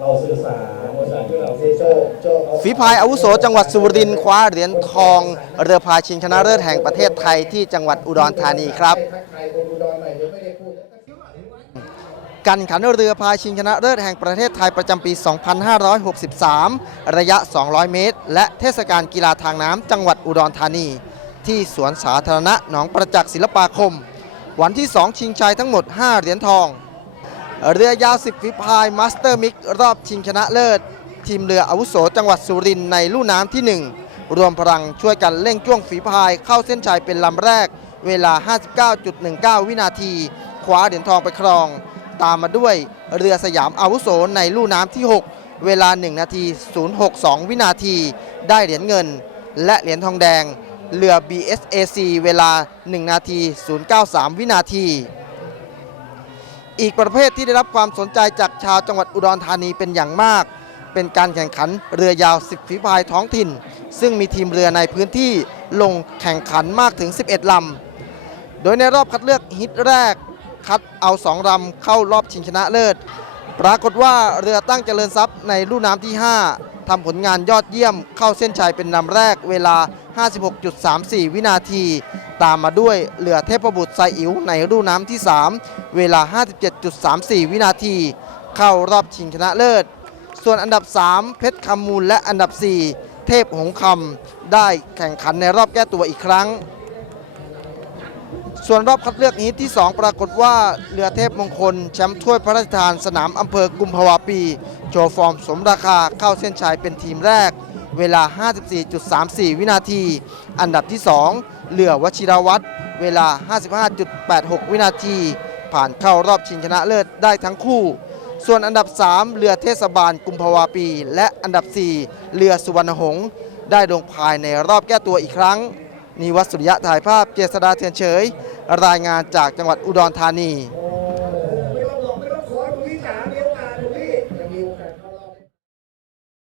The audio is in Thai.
เราสื่อสารภาษาที่เราโจโจฝีพายอาวุโสจังหวัดสุรินทร์คว้าเหรียญทองเรือพายชิงชนะเลิศแห่งประเทศไทยที่จังหวัดอุดรธานีครับการหน่อยเดี๋ยวไม่ได้พูดการแข่งขันเรือพายชิงชนะเลิศแห่งประเทศไทยประจำปี 2563 ระยะ 200 เมตร และเทศกาลกีฬาทางน้ำจังหวัดอุดรธานี ที่สวนสาธารณะหนองประจักษ์ศิลปาคม วันที่ 2 ชิงชัยทั้งหมด 5 เหรียญทอง เรือยาว 10ฝีพายมาสเตอร์มิกรอบชิงชนะเลิศ ทีมเรืออาวุโสจังหวัดสุรินทร์ในลู่น้ำที่ 1 รวมพลังช่วยกันเร่งจ้วงฝีพายเข้าเส้นชัยเป็นลำแรก เวลา 59.19 วินาที คว้าเหรียญทองไปครอง ตามมาด้วยเรือสยามอาวุโสในลู่น้ำที่ 6 เวลา 1 นาที 062 วินาที ได้เหรียญเงิน และเหรียญทองแดงเรือ BSAC เวลา 1 นาที 093 วินาที อีกประเภทที่ได้รับความสนใจจากชาวจังหวัดอุดรธานีเป็นอย่างมาก เป็นการแข่งขันเรือยาว 10 ฝีพายท้องถิ่น ซึ่งมีทีมเรือในพื้นที่ลงแข่งขันมากถึง 11 ลำ โดยในรอบคัดเลือกฮิตแรก คัดเอา 2 ลำเข้ารอบชิงชนะเลิศ ปรากฏว่าเรือตั้งเจริญทรัพย์ในลู่น้ำที่ 5 ทำผลงานยอดเยี่ยมเข้าเส้นชัยเป็นนำแรกเวลา 56.34 วินาที ตามมาด้วยเหลือเทพบุตรไซอิ๋วในลู่น้ำที่ 3 เวลา 57.34 วินาที เข้ารอบชิงชนะเลิศ ส่วนอันดับ 3 เพชรคำมูลและอันดับ 4 เทพหงคำได้แข่งขันในรอบแก้ตัวอีกครั้ง ส่วนรอบคัดเลือกฮีทที่ 2 ปรากฏว่าเรือเทพมงคล แชมป์ถ้วยพระราชทานสนามอำเภอกุมภาวาปี โชว์ฟอร์มสมราคาเข้าเส้นชัยเป็นทีมแรก เวลา 54.34 วินาที อันดับที่ 2เรือวชิรวัตรเวลา 55.86 วินาที ผ่านเข้ารอบชิงชนะเลิศได้ทั้งคู่ ส่วนอันดับ 3 เรือเทศบาลกุมภาวาปี และอันดับ 4 เรือสุวรรณหงษ์ได้ลงภายในรอบแก้ตัวอีกครั้ง นิวัตสุริยะถ่ายภาพเจษดาเทียนเฉย รายงานจากจังหวัดอุดรธานี